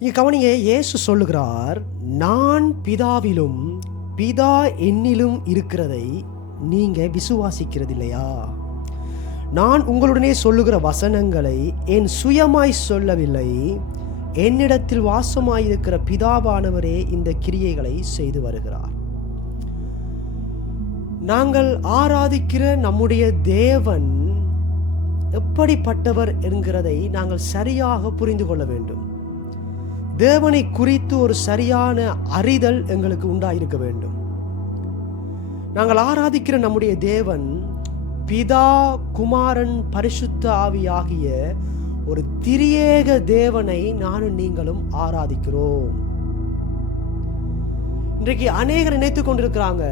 இங்க கவனிங்க, இயேசு சொல்லுகிறார், நான் பிதாவிலும் பிதா என்னிலும் இருக்கிறதை நீங்க விசுவாசிக்கிறது இல்லையா? நான் உங்களுடனே சொல்லுகிற வசனங்களை என் சுயமாய் சொல்லவில்லை, என்னிடத்தில் வாசமாயிருக்கிற பிதாவானவரே இந்த கிரியைகளை செய்து வருகிறார். நாங்கள் ஆராதிக்கிற நம்முடைய தேவன் எப்படிப்பட்டவர் என்கிறதை நாங்கள் சரியாக புரிந்து கொள்ள வேண்டும். தேவனை குறித்து ஒரு சரியான அறிதல் எங்களுக்கு உண்டாயிருக்க வேண்டும். நாங்கள் ஆராதிக்கிற நம்முடைய தேவன் பிதா, குமாரன், பரிசுத்த ஆவியாகிய ஒரு திரியேக தேவனை நானும் நீங்களும் ஆராதிக்கிறோம். இன்றைக்கு அநேகர் நினைத்துக் கொண்டிருக்கிறாங்க,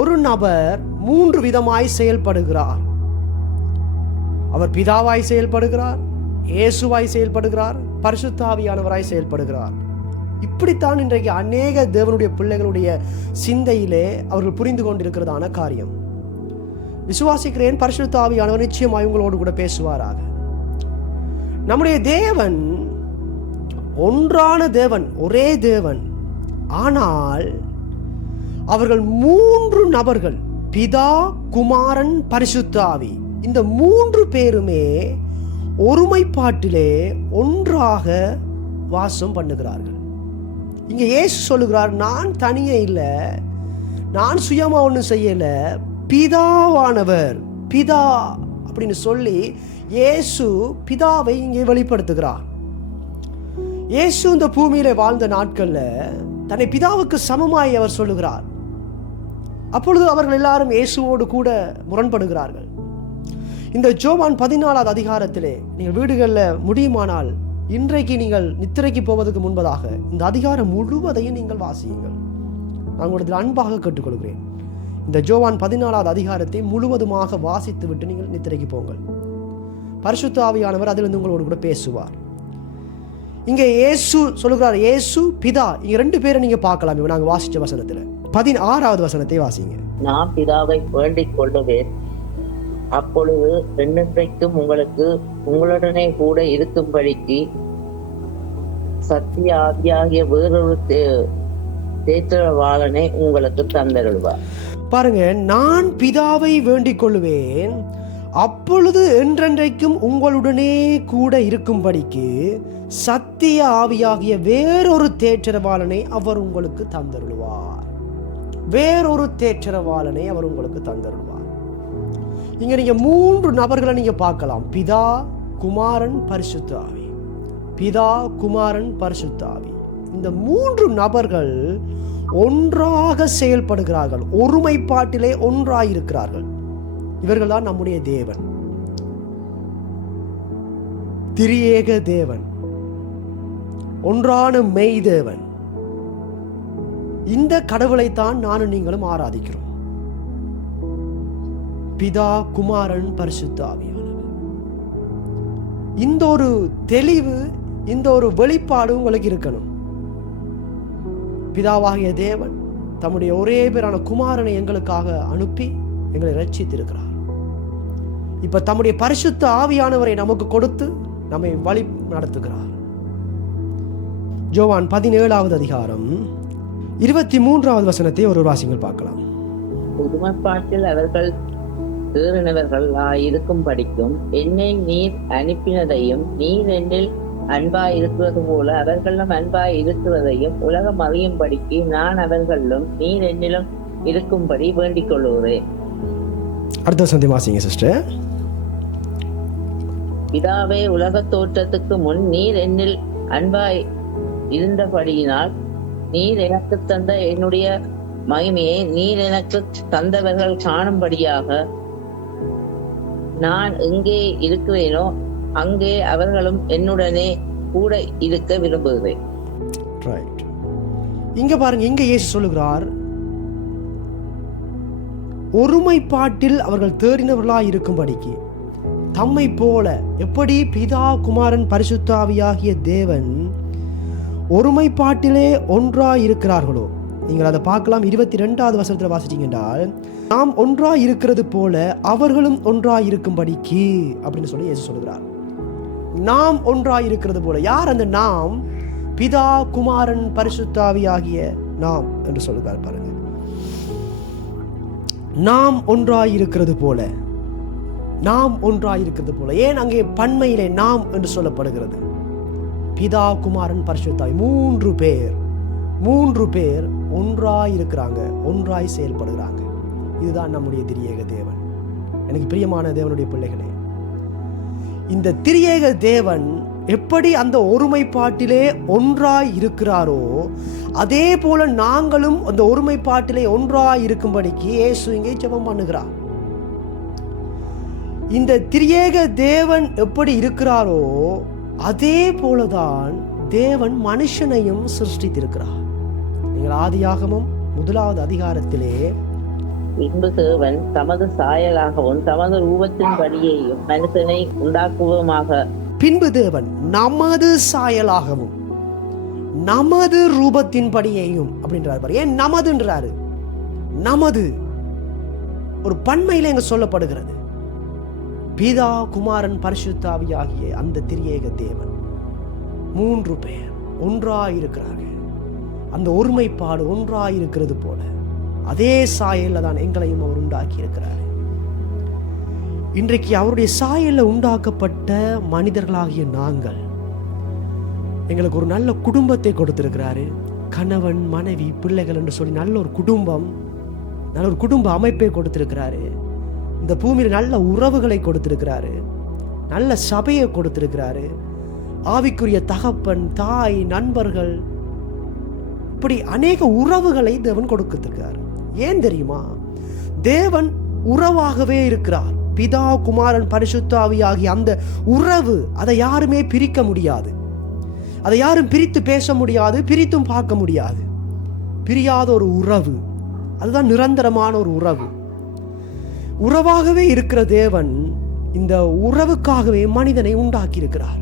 ஒரு நபர் 3 விதமாய் செயல்படுகிறார். அவர் பிதாவாய் செயல்படுகிறார், இயேசுவாய் செயல்படுகிறார், பரிசுத்த ஆவியானவராய் செயல்படுகிறார். இப்படித்தான் இன்றைக்கு அநேக தேவனுடைய பிள்ளைகளுடைய சிந்தையிலே அவர்கள் புரிந்து கொண்டிருக்கிறதான காரியம். விசுவாசிக்கிறேன், பரிசுத்த ஆவியானவர் நிச்சயமாய் உங்களோடு கூட பேசுவாராக. நம்முடைய தேவன் ஒன்றான தேவன், ஒரே தேவன். ஆனால் அவர்கள் 3 நபர்கள், பிதா, குமாரன், பரிசுத்த ஆவி. இந்த 3 பேருமே ஒருமைப்பாட்டிலே ஒன்றாக வாசம் பண்ணுகிறார்கள். இங்க இயேசு சொல்லுகிறார், நான் தனியே இல்லை, நான் சுயமா ஒன்றும் செய்யல, பிதாவானவர், பிதா அப்படின்னு சொல்லி இயேசு பிதாவை இங்கே வெளிப்படுத்துகிறார். இயேசு இந்த பூமியில வாழ்ந்த நாட்கள்ல தன்னை பிதாவுக்கு சமமாய் அவர் சொல்லுகிறார். அப்பொழுது அவர்கள் எல்லாரும் இயேசுவோடு கூட முரண்படுகிறார்கள். இந்த யோவான் 14வது அதிகாரத்திலே நீங்கள் வீடுகளில் முடியுமானால் இன்றைக்கு நீங்கள் நித்திரைக்கு போவதற்கு முன்பதாக இந்த அதிகாரம் முழுவதையும் நீங்கள் வாசியுங்கள். நான் உங்களுக்கு அன்பாக கேட்டுக்கொள்கிறேன். இந்த யோவான் 14வது அதிகாரத்தை முழுவதுமாக வாசித்து விட்டு நீங்கள் நித்திரைக்கு போங்கள். பரிசுத்த ஆவியானவர் அதிலிருந்து உங்களோடு கூட பேசுவார். இங்கே இயேசு சொல்லுகிறார், இயேசு பிதா. இங்க 2 பேரை நீங்க பார்க்கலாம். நாங்கள் வாசிச்ச வசனத்தில் 16வது வசனத்தை வாசிங்க. நான் பிதாவை வேண்டிக் கொள்ளுவேன், அப்பொழுது என்னைக்கும் உங்களுக்கு உங்களுடனே கூட இருக்கும்படிக்கு சத்திய ஆவியாகிய வேறொரு தேற்றவாளனை உங்களுக்கு தந்தருள்வார். பாருங்க, நான் பிதாவை வேண்டிக் கொள்ளுவேன், அப்பொழுது என்றென்றைக்கும் உங்களுடனே கூட இருக்கும்படிக்கு சத்திய ஆவியாகிய வேறொரு தேற்றவாளனை அவர் உங்களுக்கு தந்தருள்வார். வேறொரு தேற்றவாளனை அவர் உங்களுக்கு தந்தருள்வார். இங்க நீங்க 3 நபர்களை நீங்க பார்க்கலாம். பிதா, குமாரன், பரிசுத்த ஆவி. பிதா, குமாரன், பரிசுத்த ஆவி. இந்த 3 நபர்கள் ஒன்றாக செயல்படுகிறார்கள், ஒருமைப்பாட்டிலே ஒன்றாயிருக்கிறார்கள். இவர்கள் தான் நம்முடைய தேவன், திரியேக தேவன், ஒன்றான மெய் தேவன். இந்த கடவுளைத்தான் நானும் நீங்களும் ஆராதிக்கிறோம். பிதா, குமாரன், பரிசுத்த ஆவியானவர். இந்த ஒரு தெளிவு, இந்த ஒரு வெளிப்பாடு உங்களுக்கு இருக்கணும். பிதாவாகிய தேவன் தம்முடைய ஒரே பேரான குமாரனை எங்களுக்காக அனுப்பி எங்களை ரட்சித்திருக்கிறார். இப்ப தம்முடைய பரிசுத்த ஆவியானவரை நமக்கு கொடுத்து நம்மை வழி நடத்துகிறார். யோவான் 17வது அதிகாரம் 23வது வசனத்தை ஒரு வாசிங்கள் பார்க்கலாம். புதுமைப்பாட்டில் அவர்கள் தேறினவர்கள் இருக்கும் படிக்கும் என்னை நீர் அனுப்பினதையும் நீர் என்னில் அன்பாய் இருக்கிறது போல அவர்களும் அன்பாய் இருக்கிறதையும் உலகம் அறியும் படிக்கு நான் அவர்களும் நீர் என்னிலும் இருக்கும்படி வேண்டிக் கொள்ளுகிறேன். அடுத்த வசனத்தை வாசிங்க சிஸ்டர். பிதாவே, உலக தோற்றத்துக்கு முன் நீர் என்னில் அன்பாய் இருந்தபடியினால் நீர் எனக்கு தந்த என்னுடைய மகிமையை நீர் எனக்கு தந்தவர்கள் காணும்படியாக நான் எங்கே இருக்கிறேனோ அங்கே அவர்களும் என்னுடனே கூட இருக்க விரும்புகிறேன். இங்க பாருங்க, இங்க இயேசு சொல்லுகிறார், ஒருமைப்பாட்டில் அவர்கள் தேறினவர்களாய் இருக்கும்படிக்கு தம்மை போல. எப்படி பிதா, குமாரன், பரிசுத்த ஆவியாகிய தேவன் ஒருமைப்பாட்டிலே ஒன்றாய் இருக்கிறார்களோ, நீங்கள் அதை பார்க்கலாம். 22வது வசனத்தில் வாசிச்சீங்கன்றால், நாம் ஒன்றாய் இருக்கிறது போல அவர்களும் ஒன்றாய் இருக்கும்படிக்கு அப்படின்னு சொல்லி இயேசு சொல்லுகிறார். நாம் ஒன்றாய் இருக்கிறது போல. யார் அந்த நாம்? பிதா, குமாரன், பரிசுத்தாவியாகிய நாம் என்று சொல்லுகிறார் பாருங்க. நாம் ஒன்றாயிருக்கிறது போல, நாம் ஒன்றாயிருக்கிறது போல. ஏன் அங்கே பன்மையிலே நாம் என்று சொல்லப்படுகிறது? பிதா, குமாரன், பரிசுத்தாவி, மூன்று பேர் ஒன்றாயிருக்கிறாங்க, ஒன்றாய் செயல்படுகிறாங்க. இதுதான் நம்முடைய திரியேக தேவன். எனக்கு பிரியமான தேவனுடைய பிள்ளைகளே, இந்த திரியேக தேவன் எப்படி அந்த ஒருமைப்பாட்டிலே ஒன்றாய் இருக்கிறாரோ அதே போல நாங்களும் அந்த ஒருமைப்பாட்டிலே ஒன்றாய் இருக்கும்படிக்கு இயேசு இங்கே ஜெபம் பண்ணுகிறார். இந்த திரியேக தேவன் எப்படி இருக்கிறாரோ அதே போலதான் தேவன் மனுஷனையும் சிருஷ்டித்திருக்கிறார். நீங்கள் ஆதியாகமம் 1வது அதிகாரத்திலே, பின்பு தேவன் தமது சாயலாகவும் தமது ரூபத்தின் படியையும் மனுஷனை உண்டாக்குவோமாக. பின்பு தேவன் நமது சாயலாகவும் நமது ரூபத்தின் படியையும் அப்படின்றார். ஏன் நமதுன்றாரு? நமது ஒரு பன்மையில எங்க சொல்லப்படுகிறது. பிதா, குமாரன், பரிசுத்தாவியாகிய அந்த திரியேக தேவன் 3 பேர் ஒன்றாயிருக்கிறார்கள். அந்த ஒருமைப்பாடு ஒன்றாயிருக்கிறது போல அதே சாயல்ல தான் எங்களையும் அவர் உண்டாக்கி இருக்கிறார். இன்றைக்கு அவருடைய சாயல்ல உண்டாக்கப்பட்ட மனிதர்களாகிய நாங்கள், எங்களுக்கு ஒரு நல்ல குடும்பத்தை கொடுத்திருக்கிறாரு. கணவன், மனைவி, பிள்ளைகள் என்று சொல்லி நல்ல ஒரு குடும்ப அமைப்பை கொடுத்திருக்கிறாரு. இந்த பூமியில் நல்ல உறவுகளை கொடுத்திருக்கிறாரு. நல்ல சபையை கொடுத்திருக்கிறாரு. ஆவிக்குரிய தகப்பன், தாய், நண்பர்கள், இப்படி அநேக உறவுகளை தேவன் கொடுத்திருக்கிறார். ஏன் தெரியுமா? தேவன் உறவாகவே இருக்கிறார். பிதா, குமாரன், பரிசுத்தாவியாகிய அந்த உறவு, அதை யாருமே பிரிக்க முடியாது. அதை யாரும் பிரித்து பேச முடியாது, பிரித்தும் பார்க்க முடியாது. பிரியாத ஒரு உறவு, அதுதான் நிரந்தரமான ஒரு உறவு. உறவாகவே இருக்கிற தேவன் இந்த உறவுக்காகவே மனிதனை உண்டாக்கி இருக்கிறார்.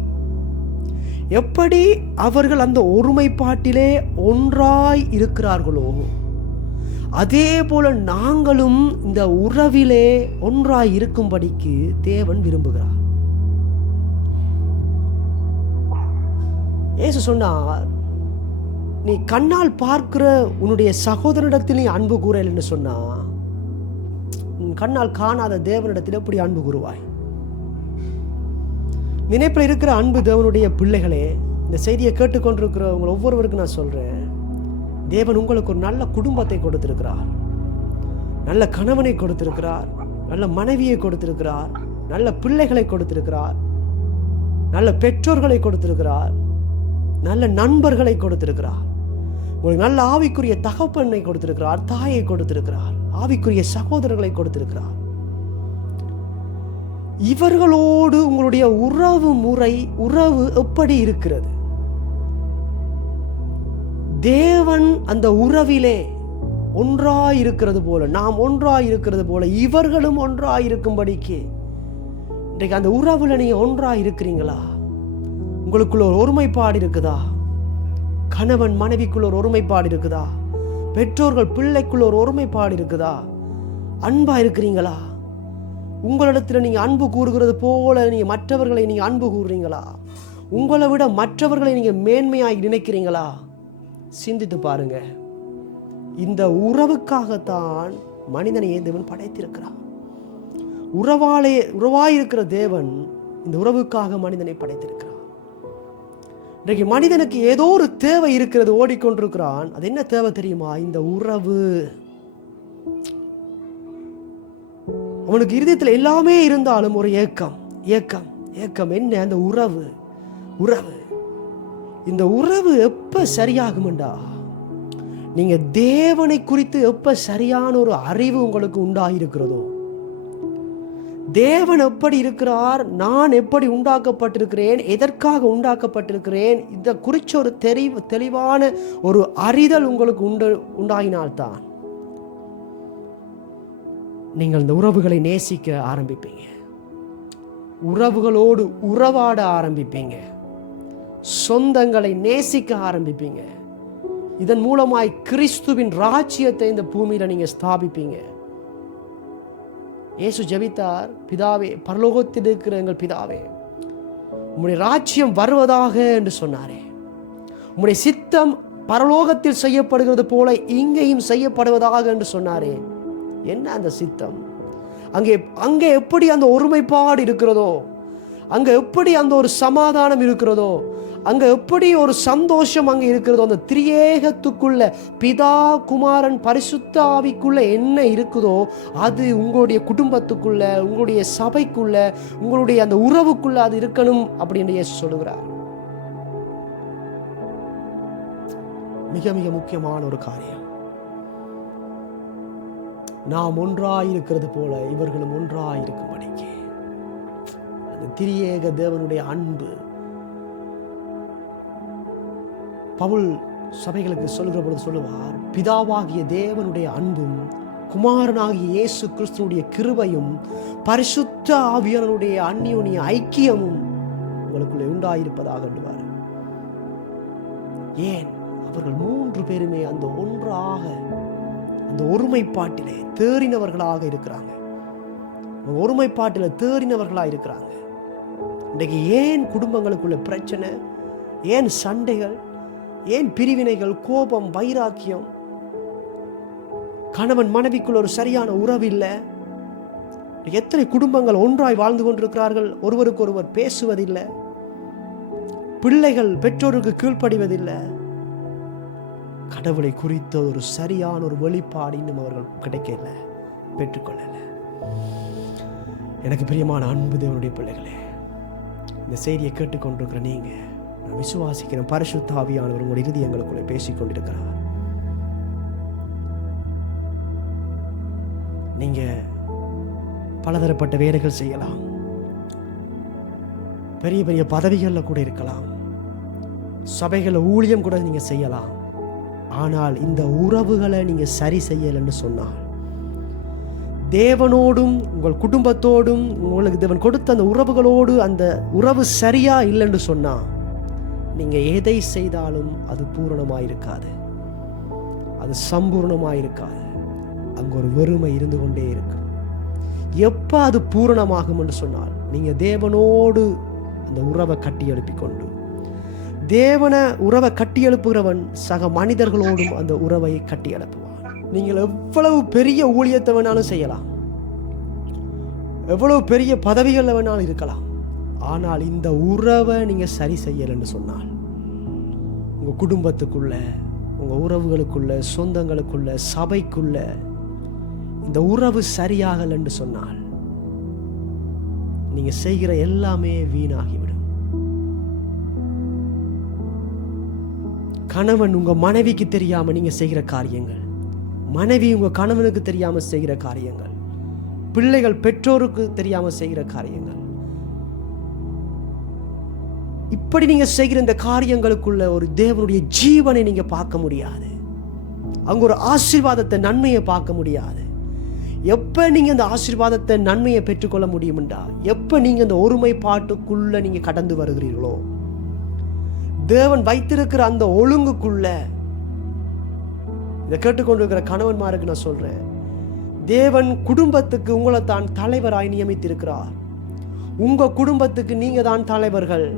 எப்படி அவர்கள் அந்த ஒருமைப்பாட்டிலே ஒன்றாய் இருக்கிறார்களோ அதே போல நாங்களும் இந்த உறவிலே ஒன்றாய் இருக்கும்படிக்கு தேவன் விரும்புகிறார். இயேசு சொன்னார், நீ கண்ணால் பார்க்கிற உன்னுடைய சகோதரனிடத்தில் நீ அன்பு கூறல் என்று சொன்னா, கண்ணால் காணாத தேவனிடத்தில் எப்படி அன்பு கூறுவாய்? நினைப்பில் இருக்கிற அன்பு தேவனுடைய பிள்ளைகளே, இந்த செய்தியை கேட்டுக்கொண்டிருக்கிற உங்கள் ஒவ்வொருவருக்கும் நான் சொல்றேன், தேவன் உங்களுக்கு ஒரு நல்ல குடும்பத்தை கொடுத்திருக்கிறார். நல்ல கணவனை கொடுத்திருக்கிறார், நல்ல மனைவியை கொடுத்திருக்கிறார், நல்ல பிள்ளைகளை கொடுத்திருக்கிறார், நல்ல பெற்றோர்களை கொடுத்திருக்கிறார், நல்ல நண்பர்களை கொடுத்திருக்கிறார். உங்களுக்கு நல்ல ஆவிக்குரிய தகப்பனை கொடுத்திருக்கிறார், தாயை கொடுத்திருக்கிறார், ஆவிக்குரிய சகோதரர்களை கொடுத்திருக்கிறார். இவர்களோடு உங்களுடைய உறவு எப்படி இருக்கிறது? தேவன் அந்த உறவிலே ஒன்றாயிருக்கிறது போல, நாம் ஒன்றாயிருக்கிறது போல இவர்களும் ஒன்றாயிருக்கும்படிக்கு இன்றைக்கு அந்த உறவுல நீங்க ஒன்றாயிருக்கிறீங்களா? உங்களுக்குள்ள ஒரு ஒருமைப்பாடு இருக்குதா? கணவன் மனைவிக்குள்ள ஒரு ஒருமைப்பாடு இருக்குதா? பெற்றோர்கள் பிள்ளைக்குள்ள ஒரு ஒருமைப்பாடு இருக்குதா? அன்பா இருக்கிறீங்களா? உங்களிடத்துல நீங்க அன்பு கூறுகிறது போல நீங்க மற்றவர்களை நீங்க அன்பு கூறுறீங்களா? உங்களை விட மற்றவர்களை நீங்க மேன்மையாய் நினைக்கிறீங்களா? சிந்தித்து பாருங்க. இந்த உறவுக்காகத்தான் மனிதனை தேவன் படைத்திருக்கிறார். உறவாயிருக்கிற தேவன் இந்த உறவுக்காக மனிதனை படைத்திருக்கிறார். இன்றைக்கு மனிதனுக்கு ஏதோ ஒரு தேவை இருக்கிறது, ஓடிக்கொண்டிருக்கிறான். அது என்ன தேவை தெரியுமா? இந்த உறவு. அவனுக்கு இருதயத்தில் எல்லாமே இருந்தாலும் ஒரு ஏக்கம் என்ன? அந்த உறவு. இந்த உறவு எப்ப சரியாகும்டா, நீங்க தேவனை குறித்து எப்ப சரியான ஒரு அறிவு உங்களுக்கு உண்டாயிருக்கிறதோ, தேவன் எப்படி இருக்கிறார், நான் எப்படி உண்டாக்கப்பட்டிருக்கிறேன், எதற்காக உண்டாக்கப்பட்டிருக்கிறேன், இதை குறித்த ஒரு தெளிவான ஒரு அறிதல் உங்களுக்கு உண்டாகினால்தான் நீங்கள் இந்த உறவுகளை நேசிக்க ஆரம்பிப்பீங்க, உறவுகளோடு உறவாட ஆரம்பிப்பீங்க, சொந்தங்களை நேசிக்க ஆரம்பிப்பீங்க. இதன் மூலமாய் கிறிஸ்துவின் ராஜ்யத்தை இந்த பூமியில நீங்க ஸ்தாபிப்பீங்க. இயேசு ஜெபித்தார், பிதாவே, பரலோகத்தில் இருக்கிற எங்கள் பிதாவே, உம்முடைய ராஜ்யம் வருவதாக என்று சொன்னாரே. உம்முடைய சித்தம் பரலோகத்தில் செய்யப்படுகிறது போல இங்கேயும் செய்யப்படுவதாக என்று சொன்னாரே. என்ன அந்த சித்தம்? அங்கே எப்படி அந்த ஒருமைப்பாடு இருக்கிறதோ, அங்கே எப்படி அந்த ஒரு சமாதானம் இருக்கிறதோ, அங்கே எப்படி ஒரு சந்தோஷம் அங்கே இருக்கிறதோ, அந்த திரியேகத்துக்குள்ள பிதா குமாரன் பரிசுத்த ஆவிக்குள்ள என்ன இருக்குதோ அது உங்களுடைய குடும்பத்துக்குள்ள, உங்களுடைய சபைக்குள்ள, உங்களுடைய அந்த உறவுக்குள்ள அது இருக்கணும் அப்படின்னு இயேசு சொல்லுகிறார். மிக மிக முக்கியமான ஒரு காரியம். நாம் ஒன்றாயிருக்கிறது போல இவர்களும் ஒன்றாயிருக்கும்படிக்கு அந்த திரியேக தேவனுடைய அன்பு. பவுல் சபைகளுக்கு சொல்லுகிற பொழுது சொல்லுவார், பிதாவாகிய தேவனுடைய அன்பும் குமாரனாகிய இயேசு கிறிஸ்துனுடைய கிருபையும் பரிசுத்த ஆவியானவருடைய அந்யோன்ய ஐக்கியமும் உங்களுக்குள்ளே உண்டாயிருப்பதாக என்றுவார். ஏன்? அவர்கள் 3 பேருமே அந்த ஒன்றாக, அந்த ஒருமைப்பாட்டிலே தேறினவர்களாக இருக்கிறாங்க. ஒருமைப்பாட்டில் தேறினவர்களாக இருக்கிறாங்க. இன்றைக்கு ஏன் குடும்பங்களுக்குள்ள பிரச்சனை, ஏன் சண்டைகள், ஏன் பிரிவினைகள், கோபம், வைராக்கியம், கணவன் மனைவிக்குள்ள ஒரு சரியான உறவு இல்லை? எத்தனை குடும்பங்கள் ஒன்றாய் வாழ்ந்து கொண்டிருக்கிறார்கள், ஒருவருக்கு ஒருவர் பேசுவதில்லை, பிள்ளைகள் பெற்றோருக்கு கீழ்ப்படிவதில்லை. கடவுளை குறித்த ஒரு சரியான ஒரு வெளிப்பாடு இன்னும் அவர்கள் கிடைக்கல, பெற்றுக்கொள்ளல. எனக்கு பிரியமான அன்பு தேவனுடைய பிள்ளைகளே, இந்த செய்தியை கேட்டுக்கொண்டிருக்கிற நீங்க, நான் விசுவாசிக்கிறேன் பரிசுத்த ஆவியானவர் உங்களுடைய இருதயங்களுக்குள்ளே பேசிக்கொண்டிருக்கிறார். நீங்க பலதரப்பட்ட வேலைகள் செய்யலாம், பெரிய பெரிய பதவிகளில் கூட இருக்கலாம், சபைகளில் ஊழியம் கூட நீங்க செய்யலாம். ஆனால் இந்த உறவுகளை நீங்க சரி செய்யலன்னு சொன்னால், தேவனோடும் உங்கள் குடும்பத்தோடும் உங்களுக்கு தேவன் கொடுத்த அந்த உறவுகளோடு அந்த உறவு சரியா இல்லைன்னு சொன்னா, நீங்க எதை செய்தாலும் அது பூரணமாயிருக்காது, அது சம்பூர்ணமாயிருக்காது. அங்க ஒரு வெறுமை இருந்து கொண்டே இருக்கும். எப்ப அது பூரணமாகும் என்று சொன்னால், நீங்க தேவனோடு அந்த உறவை கட்டி எழுப்பிக் கொண்டு, தேவன உறவை கட்டி எழுப்புகிறவன் சக மனிதர்களோடும் அந்த உறவை கட்டி எழுப்புவான். நீங்கள் எவ்வளவு பெரிய ஊழியத்தை வேணாலும் செய்யலாம், எவ்வளவு பெரிய பதவிகளில் வேணாலும் இருக்கலாம். ஆனால் இந்த உறவை நீங்க சரி செய்யலன்னு சொன்னால், உங்க குடும்பத்துக்குள்ள, உங்க உறவுகளுக்குள்ள, சொந்தங்களுக்குள்ள, சபைக்குள்ள இந்த உறவு சரியாகலன்னு சொன்னால், நீங்க செய்கிற எல்லாமே வீணாகிவிடும். கணவன் உங்க மனைவிக்கு தெரியாம நீங்க செய்கிற காரியங்கள், மனைவி உங்க கணவனுக்கு தெரியாம செய்கிற காரியங்கள், பிள்ளைகள் பெற்றோருக்கு தெரியாம செய்கிற காரியங்கள், இப்படி நீங்க செய்கிற இந்த காரியங்களுக்குள்ள ஒரு தேவனுடைய ஜீவனை நீங்க பார்க்க முடியாது. அங்க ஒரு ஆசீர்வாதத்தை, நன்மையை பார்க்க முடியாது. எப்ப நீங்க இந்த ஆசீர்வாதத்தை, நன்மையை பெற்றுக்கொள்ள முடியும்டா எப்ப நீங்க இந்த ஒருமைப்பாட்டுக்குள்ள நீங்க கடந்து வருகிறீர்களோ, தேவன் வைத்திருக்கிற அந்த ஒழுங்குக்குள்ள. இதை கேட்டுக்கொண்டிருக்கிற கணவன்மாருக்கு நான் சொல்றேன், தேவன் குடும்பத்துக்கு உங்களை தான் தலைவராய் நியமித்திருக்கிறார். உங்க குடும்பத்துக்கு நீங்க தான் தலைவர்கள்.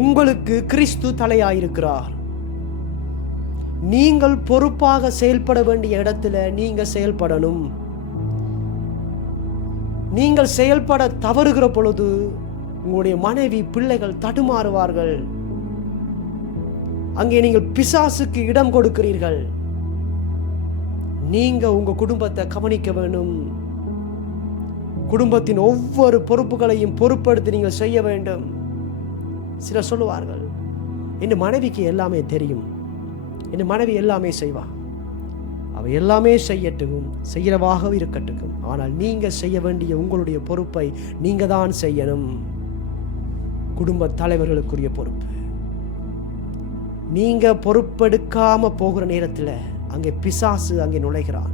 உங்களுக்கு கிறிஸ்து தலையாயிருக்கிறார். நீங்கள் பொறுப்பாக செயல்பட வேண்டிய இடத்துல நீங்க செயல்படணும். நீங்கள் செயல்பட தவறுகிற பொழுது உங்களுடைய மனைவி, பிள்ளைகள் தடுமாறுவார்கள். அங்கே நீங்கள் பிசாசுக்கு இடம் கொடுக்கிறீர்கள். நீங்க உங்க குடும்பத்தை கவனிக்க வேண்டும். குடும்பத்தின் ஒவ்வொரு பொறுப்புகளையும் பொறுப்படுத்தி நீங்கள் செய்ய வேண்டும். சிலர் சொல்லுவார்கள், என் மனைவிக்கு எல்லாமே தெரியும், என் மனைவி எல்லாமே செய்வா, அவ எல்லாமே செய்யட்டும், செய்யறவாக இருக்கட்டும், ஆனால் நீங்க செய்ய வேண்டிய உங்களுடைய பொறுப்பை நீங்க தான் செய்யணும். குடும்ப தலைவர்களுக்குரிய பொறுப்பு. நீங்க பொறுப்பெடுக்காம போகிற நேரத்தில் அங்கே பிசாசு அங்கே நுழைகிறான்.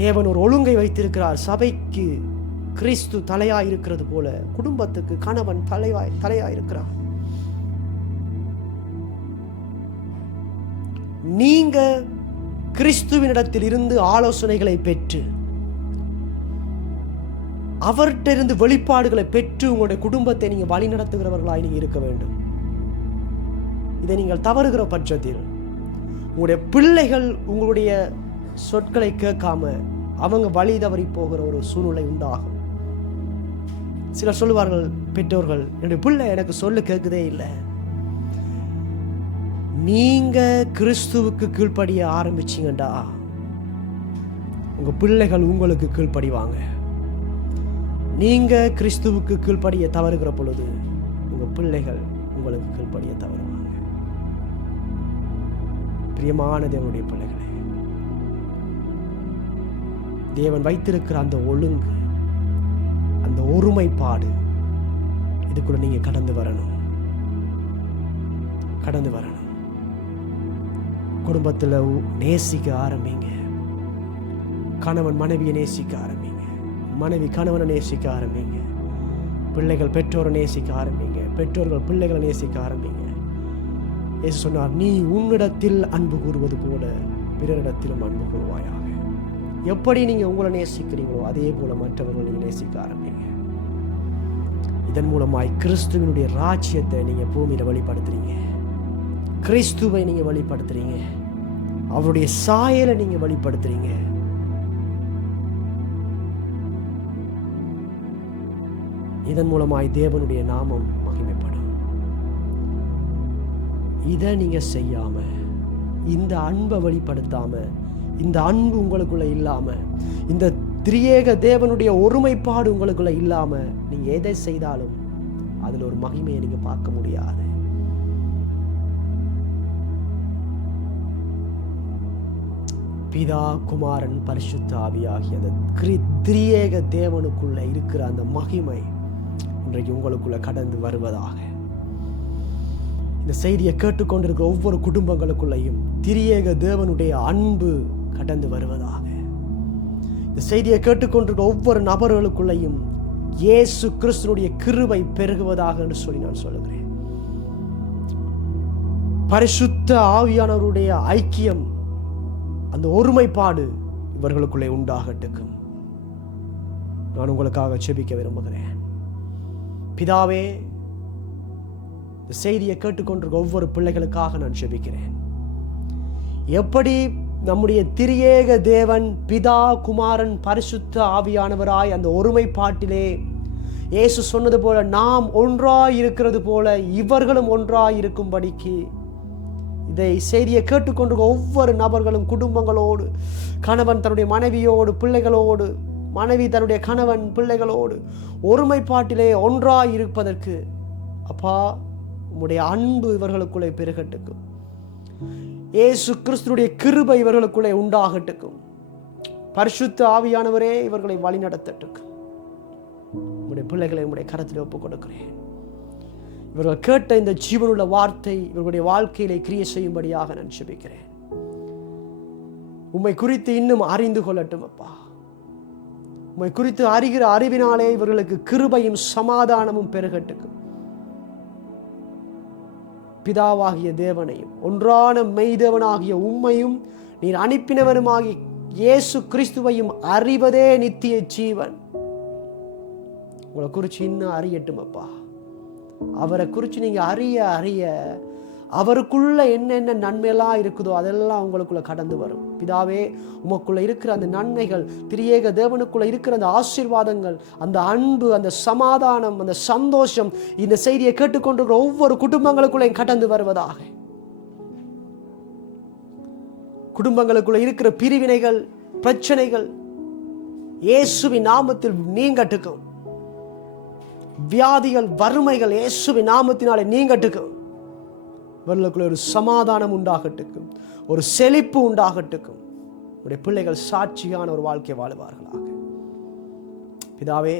தேவன் ஒரு ஒழுங்கை வைத்திருக்கிறார். சபைக்கு கிறிஸ்து தலையாயிருக்கிறது போல குடும்பத்துக்கு கணவன் தலையாயிருக்கிறார். நீங்க கிறிஸ்துவினிடத்தில் இருந்து ஆலோசனைகளை பெற்று, அவர்கிட்ட இருந்து வெளிப்பாடுகளை பெற்று உங்களுடைய குடும்பத்தை நீங்க வழி நடத்துகிறவர்களாய் நீங்க இருக்க வேண்டும். இதை நீங்கள் தவறுகிற பட்சத்தில் உங்களுடைய பிள்ளைகள் உங்களுடைய சொற்களை கேட்காம அவங்க வழி தவறி போகிற ஒரு சூழ்நிலை உண்டாகும். சிலர் சொல்லுவார்கள், பெற்றோர்கள், என்னுடைய பிள்ளை எனக்கு சொல்ல கேட்குதே இல்லை. நீங்க கிறிஸ்துவுக்கு கீழ்ப்படிய ஆரம்பிச்சீங்கடா, உங்க பிள்ளைகள் உங்களுக்கு கீழ்ப்படிவாங்க. நீங்க கிறிஸ்துவுக்கு கீழ்ப்படிய தவறுகிற பொழுது உங்க பிள்ளைகள் உங்களுக்கு கீழ்ப்படிய தவறுவாங்க. பிரியமான தேவனுடைய பிள்ளைகளே, தேவன் வைத்திருக்கிற அந்த ஒழுங்கு, அந்த ஒருமைப்பாடு, இதுக்குள்ள நீங்க கடந்து வரணும். குடும்பத்தில் நேசிக்க ஆரம்பிங்க. கணவன் மனைவியை நேசிக்க ஆரம்பிங்க. மனைவி கணவனை நேசிக்க ஆரம்பிங்க. பிள்ளைகள் பெற்றோரை நேசிக்க ஆரம்பிங்க. பெற்றோர்கள் பிள்ளைகளை நேசிக்க ஆரம்பிங்க. இயேசு சொன்னார், நீ உன்னிடத்தில் அன்பு கூறுவது போல பிறரிடத்திலும் அன்பு கூறுவாயாக. எப்படி நீங்க உங்களை நேசிக்கிறீங்களோ அதே போல மற்றவர்களை நீங்க நேசிக்க ஆரம்பிங்க. இதன் மூலமாய் கிறிஸ்துவினுடைய ராஜ்யத்தை நீங்க பூமியில வெளிப்படுத்துறீங்க. கிறிஸ்துவை நீங்க வெளிப்படுத்துறீங்க. அவருடைய சாயலை நீங்க வெளிப்படுத்துறீங்க. இதன் மூலமாய் தேவனுடைய நாமம் மகிமைப்படும். இதை நீங்க செய்யாம, இந்த அன்பை வெளிப்படுத்தாம, இந்த அன்பு உங்களுக்குள்ள இல்லாம, இந்த திரியேக தேவனுடைய ஒருமைப்பாடு உங்களுக்குள்ள இல்லாம நீங்க எதை செய்தாலும் அதுல ஒரு மகிமையை நீங்க பார்க்க முடியாது. பிதா, குமாரன், பரிசுத்த ஆவியாகிய அந்த திரியேக தேவனுக்குள்ள இருக்கிற அந்த மகிமை இன்றைக்கு உங்களுக்குள்ள கடந்து வருவதாக. இந்த செய்தியை கேட்டுக்கொண்டிருக்கிற ஒவ்வொரு குடும்பங்களுக்குள்ளையும் திரியேக தேவனுடைய அன்பு கடந்து வருவதாக. இந்த செய்தியை கேட்டுக்கொண்டிருக்கிற ஒவ்வொரு நபர்களுக்குள்ளையும் இயேசு கிறிஸ்துனுடைய கிருபை பெருகுவதாக என்று சொல்லி நான் சொல்லுகிறேன். பரிசுத்த ஆவியானவருடைய ஐக்கியம், அந்த ஒருமைப்பாடு இவர்களுக்குள்ளே உண்டாகட்டும். நான் உங்களுக்காக ஜெபிக்க விரும்புகிறேன். பிதாவே, இந்த செய்தியை கேட்டுக்கொண்டிருக்க ஒவ்வொரு பிள்ளைகளுக்காக நான் ஜெபிக்கிறேன். எப்படி நம்முடைய திரியேக தேவன் பிதா, குமாரன், பரிசுத்த ஆவியானவராய் அந்த ஒருமைப்பாட்டிலே இயேசு சொன்னது போல நாம் ஒன்றாய் இருக்கிறது போல இவர்களும் ஒன்றாய் இருக்கும்படிக்கு இதை செய்தியை கேட்டுக்கொண்டிருக்க ஒவ்வொரு நபர்களும் குடும்பங்களோடு, கணவன் தன்னுடைய மனைவியோடு, பிள்ளைகளோடு, மனைவி தன்னுடைய கணவன் பிள்ளைகளோடு ஒருமைப்பாட்டிலே ஒன்றாய் இருப்பதற்கு அப்பா உம்முடைய அன்பு இவர்களுக்குள்ளே பெருகட்டுக்கும். இயேசு கிறிஸ்துடைய கிருபை இவர்களுக்குள்ளே உண்டாகட்டுக்கும். பரிசுத்த ஆவியானவரே இவர்களை வழி நடத்தட்டுக்கும். உம்முடைய பிள்ளைகளை உம்முடைய கரத்தில் ஒப்புக் கொடுக்கிறேன். இவர்கள் கேட்ட இந்த ஜீவனுள்ள வார்த்தை இவர்களுடைய வாழ்க்கையிலே கிரியை செய்யும்படியாக நான் ஜெபிக்கிறேன். உம்மை குறித்து இன்னும் அறிந்து கொள்ளட்டும் அப்பா. உம்மை குறித்து அறிகிற அறிவினாலே இவர்களுக்கு கிருபையும் சமாதானமும் பெருகட்டுக்கும். பிதாவாகிய தேவனையும் ஒன்றான மெய்தேவனாகிய உம்மையும் நீர் அனுப்பினவருமாகிய இயேசு கிறிஸ்துவையும் அறிவதே நித்திய ஜீவன். உங்களை குறித்து இன்னும் அறியட்டும் அப்பா. அவரை குறித்து நீங்க அறிய அறிய அவருக்குள்ள என்னென்ன நன்மையெல்லாம் இருக்குதோ அதெல்லாம் உங்களுக்குள்ள கடந்து வரும். பிதாவே, உமக்குள்ள இருக்கிற அந்த நன்மைகள், திரியேக தேவனுக்குள்ள இருக்கிற அந்த ஆசீர்வாதங்கள், அந்த அன்பு, அந்த சமாதானம், அந்த சந்தோஷம் இந்த செய்தியை கேட்டுக்கொண்டிருக்கிற ஒவ்வொரு குடும்பங்களுக்குள்ள கடந்து வருவதாக. குடும்பங்களுக்குள்ள இருக்கிற பிரிவினைகள், பிரச்சனைகள் இயேசுவின் நாமத்தில் நீங்கட்டுக்கும். வியாதிகள், வறுமைகள் இயேசுவின் நாமத்தினாலே நீங்கட்டுக்கும். இவர்களுக்குள்ள ஒரு சமாதானம் உண்டாகட்டுக்கும், ஒரு செழிப்பு உண்டாகட்டுக்கும். உடைய பிள்ளைகள் சாட்சியான ஒரு வாழ்க்கை வாழுவார்களாக. பிதாவே,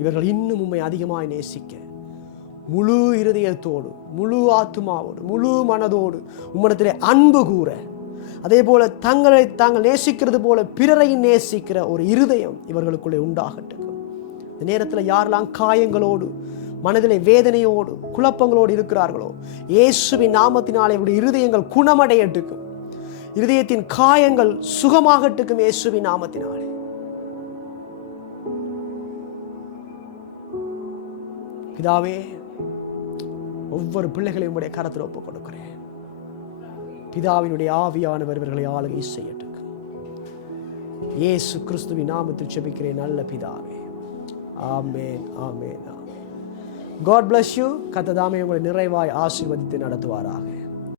இவர்கள் இன்னும் உம்மை அதிகமாய் நேசிக்க முழு இருதயத்தோடு, முழு ஆத்துமாவோடு, முழு மனதோடு உம்மிடத்திலே அன்பு கூற, அதே போல தங்களை தாங்கள் நேசிக்கிறது போல பிறரையும் நேசிக்கிற ஒரு இருதயம் இவர்களுக்குள்ளே உண்டாகட்டும். இந்த நேரத்தில் யாரெல்லாம் காயங்களோடு, மனதிலே வேதனையோடு, குழப்பங்களோடு இருக்கிறார்களோ இயேசுவின் நாமத்தினாலே இவருடைய இருதயங்கள் குணமடையட்டுக்கும். இருதயத்தின் காயங்கள் சுகமாகட்டுக்கும் இயேசுவின் நாமத்தினாலே. பிதாவே, ஒவ்வொரு பிள்ளைகளையும் உடைய கரத்தில் ஒப்புக் கொடுக்கிறேன். பிதாவினுடைய ஆவியானவர் இவர்களை ஆளுகை செய்யட்டும். இயேசு கிறிஸ்துவின் நாமத்தில் ஜெபிக்கிறேன் நல்ல பிதாவே. ஆமென், ஆமென், ஆமென். God bless you. கர்த்தர் தாமே உங்களை நிறைவாய் ஆசீர்வதித்து நடத்துவாராக.